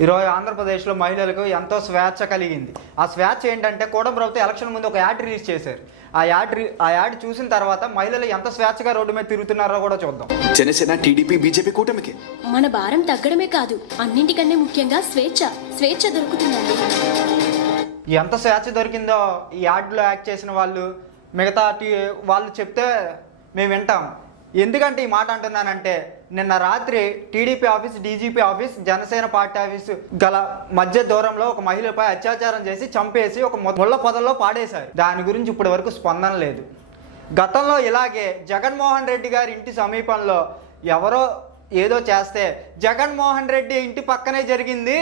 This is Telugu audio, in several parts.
ఈరోజు ఆంధ్రప్రదేశ్లో మహిళలకు ఎంతో స్వేచ్ఛ కలిగింది. ఆ స్వేచ్ఛ ఏంటంటే కూడా ప్రభుత్వం ఎలక్షన్ ముందు ఒక యాడ్ రిలీజ్ చేశారు. ఆ యాడ్ రి- ఆ యాడ్ చూసిన తర్వాత మహిళలు ఎంత స్వేచ్ఛగా రోడ్డు మీద తిరుగుతున్నారో కూడా చూద్దాం. జనసేన టీడీపీ బీజేపీ కూటమికి. మన భారం తగ్గడమే కాదు అన్నింటికన్నా ముఖ్యంగా స్వేచ్ఛ స్వేచ్ఛ దొరుకుతుందండి. ఎంత స్వేచ్ఛ దొరికిందో ఈ యాడ్లో యాక్ట్ చేసిన వాళ్ళు మిగతా వాళ్ళు చెప్తే మేము వింటాం. ఎందుకంటే ఈ మాట అంటున్నానంటే నిన్న రాత్రి TDP office DGP office Janasena party office గల మధ్య దూరంలో ఒక మహిళపై అత్యాచారం చేసి చంపేసి ఒక ముళ్ళ పొదల్లో పాడేశారు. దాని గురించి ఇప్పటి వరకు స్పందన లేదు. గతంలో ఇలాగే జగన్మోహన్ రెడ్డి గారి ఇంటి సమీపంలో ఎవరో ఏదో చేస్తే జగన్మోహన్ రెడ్డి ఇంటి పక్కనే జరిగింది.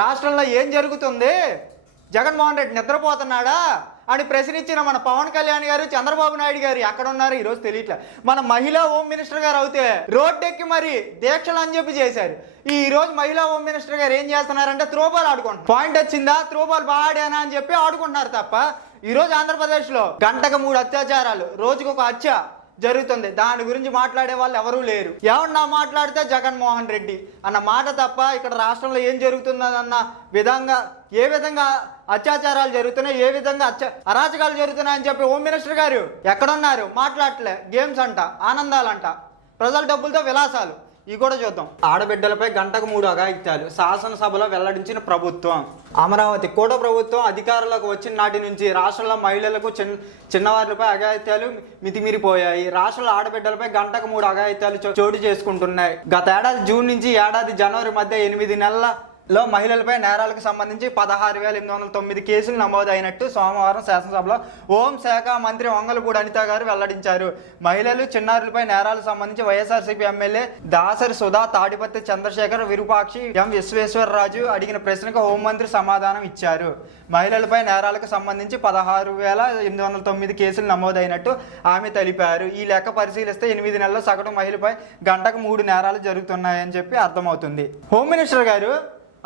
రాష్ట్రంలో ఏం జరుగుతుంది? జగన్మోహన్ రెడ్డి నిద్రపోతున్నాడా? అని ప్రశ్నించిన మన పవన్ కళ్యాణ్ గారు చంద్రబాబు నాయుడు గారు ఎక్కడ ఉన్నారు ఈరోజు తెలియట్లే. మన మహిళా హోమ్ మినిస్టర్ గారు అయితే రోడ్డెక్కి మరి దీక్షలు అని చెప్పి చేశారు. ఈ రోజు మహిళా హోమ్ మినిస్టర్ గారు ఏం చేస్తున్నారంటే త్రోబాల్ ఆడుకుంటారు పాయింట్ వచ్చిందా? త్రోబాల్ బాగా ఆడానా అని చెప్పి ఆడుకుంటున్నారు తప్ప ఈ రోజు ఆంధ్రప్రదేశ్లో గంటకు మూడు అత్యాచారాలు రోజుకు ఒక హత్య. జరుగుతుంది. దాని గురించి మాట్లాడే వాళ్ళు ఎవరూ లేరు. ఏమన్నా మాట్లాడితే జగన్మోహన్ రెడ్డి అన్న మాట తప్ప ఇక్కడ రాష్ట్రంలో ఏం జరుగుతుందన్న విధంగా ఏ విధంగా అత్యాచారాలు జరుగుతున్నాయి ఏ విధంగా అత్య అరాచకాలు జరుగుతున్నాయని చెప్పి హోమ్ మినిస్టర్ గారు ఎక్కడున్నారు? మాట్లాడలే గేమ్స్ అంట ఆనందాలంట ప్రజల డబ్బులతో విలాసాలు. ఇవి కూడా చూద్దాం. ఆడబిడ్డలపై గంటకు మూడు అఘాయిత్యాలు. శాసనసభలో వెల్లడించిన ప్రభుత్వం. అమరావతి కూడా ప్రభుత్వం అధికారంలోకి వచ్చిన నాటి నుంచి రాష్ట్రంలో మహిళలకు చిన్న చిన్నవారిపై అఘాయిత్యాలు మితిమీరిపోయాయి. రాష్ట్రంలో ఆడబిడ్డలపై గంటకు మూడు అఘాయిత్యాలు చో- చోటు చేసుకుంటున్నాయి. గత ఏడాది జూన్ నుంచి ఏడాది జనవరి మధ్య ఎనిమిది నెలల లో మహిళలపై నేరాలకు సంబంధించి పదహారు వేల ఎనిమిది వందల తొమ్మిది కేసులు నమోదైనట్టు సోమవారం శాసనసభలో హోంశాఖ మంత్రి వంగలపూడి అనిత గారు వెల్లడించారు. మహిళలు చిన్నారులపై నేరాలకు సంబంధించి YSRCP MLA Dasari Sudha Tadipatri Chandrasekhar Virupakshi M Vishweshwararaju అడిగిన ప్రశ్నకు హోంమంత్రి సమాధానం ఇచ్చారు. మహిళలపై నేరాలకు సంబంధించి పదహారు వేల ఎనిమిది వందల తొమ్మిది కేసులు నమోదైనట్టు ఆమె తెలిపారు. ఈ లెక్క పరిశీలిస్తే ఎనిమిది నెలల సగటు మహిళపై గంటకు మూడు నేరాలు జరుగుతున్నాయని చెప్పి అర్థమవుతుంది. హోమ్ మినిస్టర్ గారు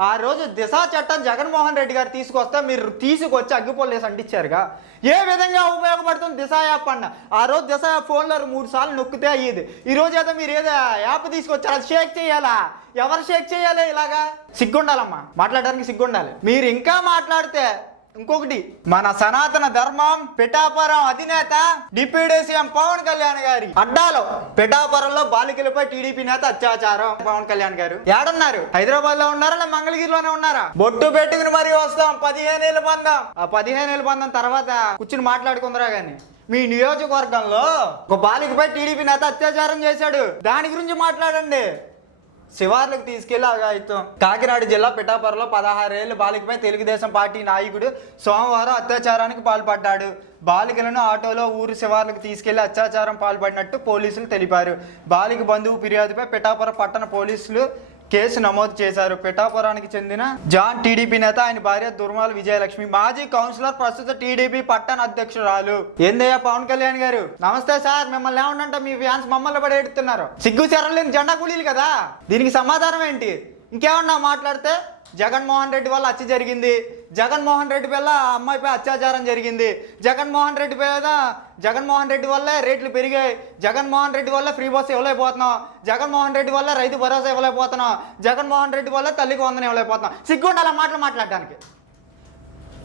ఆ రోజు దిశా చట్టం జగన్మోహన్ రెడ్డి గారు తీసుకొస్తే మీరు తీసుకొచ్చి అగ్గిపొల్లేసి అంటించారుగా. ఏ విధంగా ఉపయోగపడుతుంది దిశ యాప్ అన్న? ఆ రోజు దిశ యాప్ ఫోన్లో మూడు సార్లు నొక్కితే అయ్యేది. ఈ రోజు ఏదో మీరు ఏదో యాప్ తీసుకొచ్చారు అది షేక్ చేయాలా? ఎవరు షేక్ చేయాలి ఇలాగా? సిగ్గుండాలమ్మా. మాట్లాడడానికి సిగ్గుండాలి. మీరు ఇంకా మాట్లాడితే ఇంకొకటి మన సనాతన ధర్మం పిఠాపురం అధినేత డిప్యూటీ సీఎం పవన్ కళ్యాణ్ గారి అడ్డాలో పిఠాపురంలో బాలికలపై టీడీపీ నేత అత్యాచారం. పవన్ కళ్యాణ్ గారు ఏడున్నారు? హైదరాబాద్లో ఉన్నారా లేదా మంగళగిరిలోనే ఉన్నారా? బొట్టు పెట్టుకుని మరీ వస్తాం పదిహేను ఏళ్ళ బంధం. ఆ పదిహేను ఏళ్ళ బంధం తర్వాత కూర్చుని మాట్లాడుకుందరా గాని మీ నియోజకవర్గంలో ఒక బాలికపై టీడీపీ నేత అత్యాచారం చేశాడు. దాని గురించి మాట్లాడండి. శివార్లకు తీసుకెళ్ళి అగాయితం కాకినాడ జిల్లా పిఠాపురంలో పదహారేళ్ళ బాలికపై తెలుగుదేశం పార్టీ నాయకుడు సోమవారం అత్యాచారానికి పాల్పడ్డాడు. బాలికలను ఆటోలో ఊరు శివార్లకు తీసుకెళ్ళి అత్యాచారం పాల్పడినట్టు పోలీసులు తెలిపారు. బాలిక బంధువు ఫిర్యాదుపై పిఠాపురం పట్టణ పోలీసులు కేసు నమోదు చేశారు. పిఠాపురానికి చెందిన జాన్ టీడీపీ నేత ఆయన భార్య దుర్మాల విజయలక్ష్మి మాజీ కౌన్సిలర్ ప్రస్తుత టీడీపీ పట్టణ అధ్యక్షురాలు ఏందయ్యా పవన్ కళ్యాణ్ గారు? నమస్తే సార్ మిమ్మల్ని ఏమంటే మీ ఫ్యాన్స్ మమ్మల్ని పడి ఎడుతున్నారు సిగ్గు చెరలేని జెండా కూలీలు కదా? దీనికి సమాధానం ఏంటి? ఇంకేమన్నా మాట్లాడితే జగన్మోహన్ రెడ్డి వల్ల అచ్చి జరిగింది. జగన్మోహన్ రెడ్డి వల్ల అమ్మాయిపై అత్యాచారం జరిగింది. జగన్మోహన్ రెడ్డి మీద జగన్మోహన్ రెడ్డి వల్లే రేట్లు పెరిగాయి. జగన్మోహన్ రెడ్డి వల్ల ఫ్రీ బస్ ఇవ్వలేకపోతున్నాం. జగన్మోహన్ రెడ్డి వల్ల రైతు భరోసా ఇవ్వలేకపోతున్నాం. జగన్మోహన్ రెడ్డి వల్ల తల్లికి వందన ఇవ్వలేకపోతున్నాం. సిగ్గుండాలి మాటలు మాట్లాడడానికి?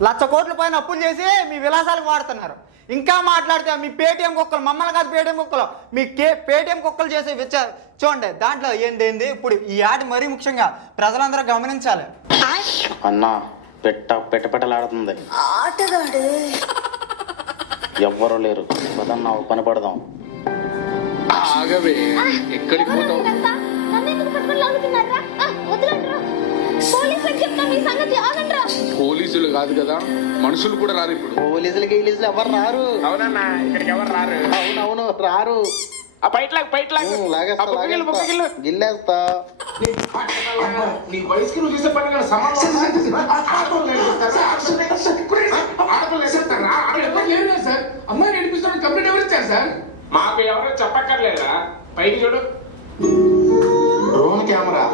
లక్ష కోట్ల పైన అప్పులు చేసి మీ విలాసాలకు వాడుతున్నారు. ఇంకా మాట్లాడితే మీ పేటీఎం కుక్కలు మమ్మల్ని కాదు పేటీఎం కుక్కలు. మీ కే పేటీఎం కుక్కలు చేసే విచ్చ చూడండి దాంట్లో ఏంది ఏంది? ఇప్పుడు ఈ ఆట మరీ ముఖ్యంగా ప్రజలందరూ గమనించాలి. అన్నా పెట్ట పెట్టపెట్టలాడుతుంది. ఆటగాడు. ఎవ్వరూ లేరు. పదన్నా ఒక పని పడదాం. ఆగవే ఎక్కడికి పోతావు? పోలీసులు కాదు కదా మనుషులు కూడా రారు ఇప్పుడు. పోలీసులు గీలీసులు ఎవరు రారు? అవునన్నా ఇక్కడికి ఎవరు రారు? అవునవును రారు. ఆ లాగేస్తా, లాగేస్తా. గిల్లేస్తా. నీ వయసుకి నువ్వు చేసే పని కదా సార్ అమ్మాయి నడిపిస్తున్న కంప్లీట్ ఎవరు ఇచ్చారు సార్? మాకు ఎవరో చెప్పక్కర్లేదా పైకి చూడు. డ్రోన్ కెమెరా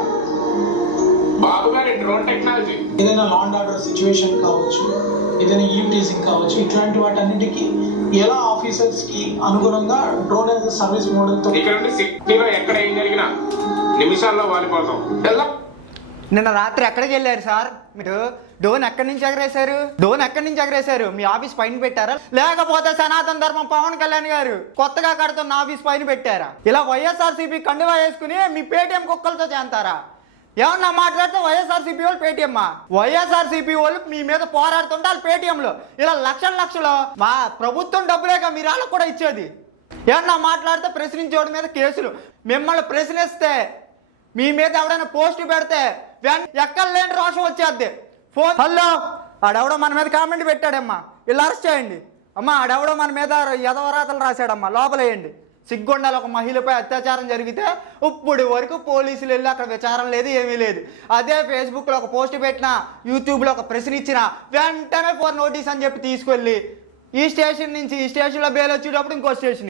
డ్రోన్ టెక్నాలజీ ఏదైనా లా అండ్ ఆర్డర్ సిచ్యువేషన్ కావచ్చు ఏదైనా ఈవ్ టీసింగ్ కావచ్చు ఇట్లాంటి వాటన్నిటికీ ఎలా ఆఫీసర్స్కి అనుగుణంగా డ్రోన్ యాజ్ సర్వీస్ మోడల్తో ఇక్కడ నుండి సిటీలో ఎక్కడ ఏం జరిగినా నిమిషాల్లో వాలిపోతాం. వెళ్దాం. నిన్న రాత్రి ఎక్కడికి వెళ్ళారు సార్. మీరు డోన్ ఎక్కడి నుంచి ఎగరేశారు? డోన్ ఎక్కడి నుంచి ఎగరేశారు? మీ ఆఫీస్ పైన పెట్టారా? లేకపోతే సనాతన ధర్మం పవన్ కళ్యాణ్ గారు కొత్తగా కడుతున్న ఆఫీస్ పైన పెట్టారా? ఇలా వైఎస్ఆర్సీపీ కండువా వేసుకుని మీ పేటీఎం కుక్కలతో చేస్తారా? ఏమన్నా మాట్లాడితే వైఎస్ఆర్సీపీ వాళ్ళు పేటీఎం వైఎస్ఆర్సీపీ వాళ్ళు మీ మీద పోరాడుతుంటే వాళ్ళు పేటీఎంలో. ఇలా లక్షల లక్షలు మా ప్రభుత్వం డబ్బులేక మీరు వాళ్ళకు కూడా ఇచ్చేది. ఏమన్నా మాట్లాడితే ప్రశ్నించేవాడి మీద కేసులు. మిమ్మల్ని ప్రశ్నిస్తే మీ మీద ఎవడైనా పోస్టు పెడితే వెన్- ఎక్కడ లేని రోషం వచ్చేద్ది. ఫోన్ హలో ఆడెవడో మన మీద కామెంట్ పెట్టాడమ్మా. ఇలా అరెస్ట్ చేయండి. అమ్మా ఆడెవడో మన మీద యదవరాతలు రాశాడమ్మా. లోపలేయండి. సిగ్గుండాలి ఒక మహిళపై అత్యాచారం జరిగితే ఇప్పుడు వరకు పోలీసులు వెళ్ళి అక్కడ విచారం లేదు ఏమీ లేదు. అదే ఫేస్బుక్లో ఒక పోస్ట్ పెట్టినా యూట్యూబ్లో ఒక ప్రశ్న ఇచ్చినా వెంటనే ఫోర్ నోటీస్ అని చెప్పి తీసుకెళ్ళి ఈ స్టేషన్ నుంచి ఈ స్టేషన్లో బెయిల్ వచ్చేటప్పుడు ఇంకో స్టేషన్